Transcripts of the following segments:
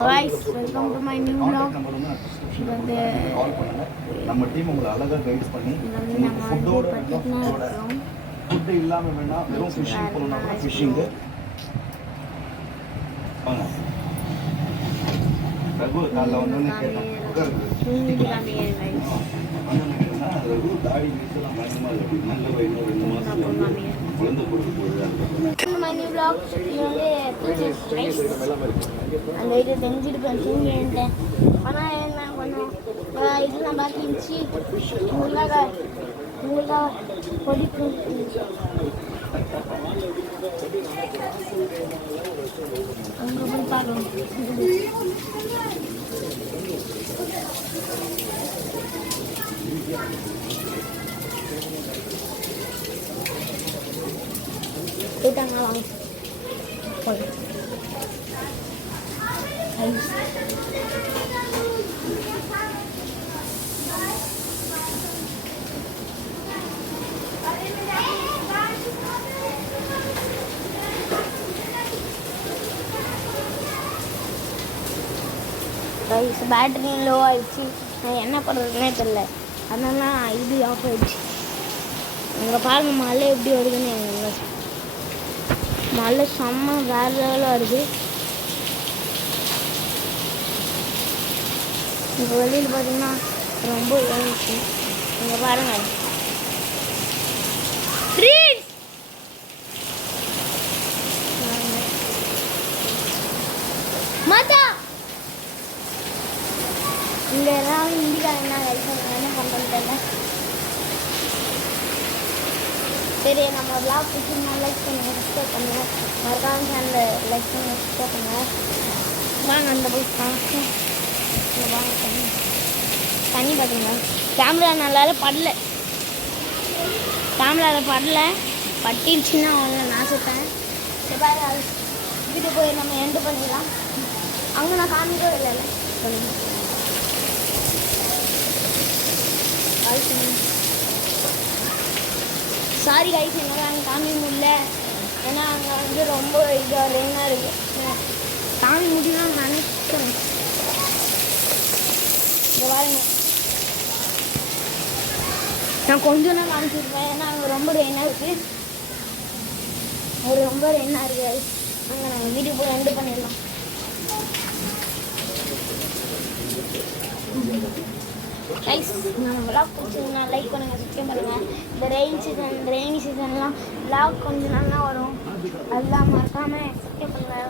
Guys, welcome to my new vlog. நம்ம team உங்களை அழகா கைட் பண்ணி ஃபுட்டோட ஃபுட் இல்லாம வேணா வெறும் ஃபிஷிங் போறோம்னா ஃபிஷிங் வாங்க ரகு காலைல வந்து கேட்டேன் ரகு தாடி வீசலாம் பயங்கரமா இருக்கு நல்ல வயது 2 மாசம் குழந்தை கொடுக்க போகுது my new vlog. அந்த இது தெரிஞ்சிட்டு தூங்கிட்டேன். ஆனால் என்ன கொஞ்சம் இதெல்லாம் பாக்கி இருந்துச்சு. உங்களுக்காக பொடிப்பு அங்கே போய் பார்க்கலாம். போயிட்டாங்க வாங்க போய் பேட்டரி லோ ஆயிடுச்சு. நான் என்ன பண்ணுறதுனே தெரியல. அதனால இது ஆஃப் ஆயிடுச்சு. அங்கே பாருங்க மழை எப்படி வருதுன்னு. எங்க மழை செம்ம வேறு லெவலாக வருது. இப்போ வெளியில் பார்த்தீங்கன்னா ரொம்ப ஏறிச்சு. இங்கே பாருங்க மாதா இங்கே எல்லாம் இந்திக்காரங்க என்ன பண்ணுறது. சரி, நம்ம விளாக் பிடிச்சிருந்தா லைக் பண்ணுங்கள், சப்ஸ்கிரைப் பண்ணுங்கள், மறக்காம சேனலில் லைக் பண்ணி சப்ஸ்கிரைப் பண்ணுங்கள். வாங்க அந்த போய் வாங்க தண்ணி பார்த்தீங்களா. கேமரா நல்லாவே படலை. கேமராவில் படலை, பட்டிருச்சுன்னா அவங்க நான் சுட்டேன். பாரு வீட்டுக்கு போய் நம்ம எண்டு பண்ணிடலாம். அங்கே நான் காமிக்கவே இல்லை. சாரி கைஸ், என்னால் அங்கே காமிக்க முடியல. ஏன்னா அங்கே வந்து ரொம்ப இதாக ரெண்டாக இருக்குது. காமி முடியும் நினைக்கிறேன். இங்கே பாருங்க, நான் கொஞ்சம் தான் காமிச்சிருப்பேன். ஏன்னா அங்கே ரொம்ப ரெண்டாக இருக்குது. ரொம்ப ரெண்டாக இருக்குது. அங்கே நாங்கள் வீட்டுக்கு போய் ரெண்டு பண்ணிடலாம். கைஸ், நம்ம விளாக் பிடிச்சதுன்னா லைக் பண்ணுங்கள், சப்ஸ்கிரைப் பண்ணுங்கள். இந்த ரெய்னி சீசன்லாம் விளாக் கொஞ்சம் நல்லா வரும். அதெல்லாம் மறக்காமல் சப்ஸ்கிரைப் பண்ணுங்கள்,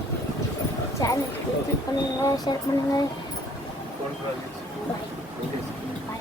சேனல் கிளிக் பண்ணுங்கள், ஷேர் பண்ணுங்கள். பாய் பாய்.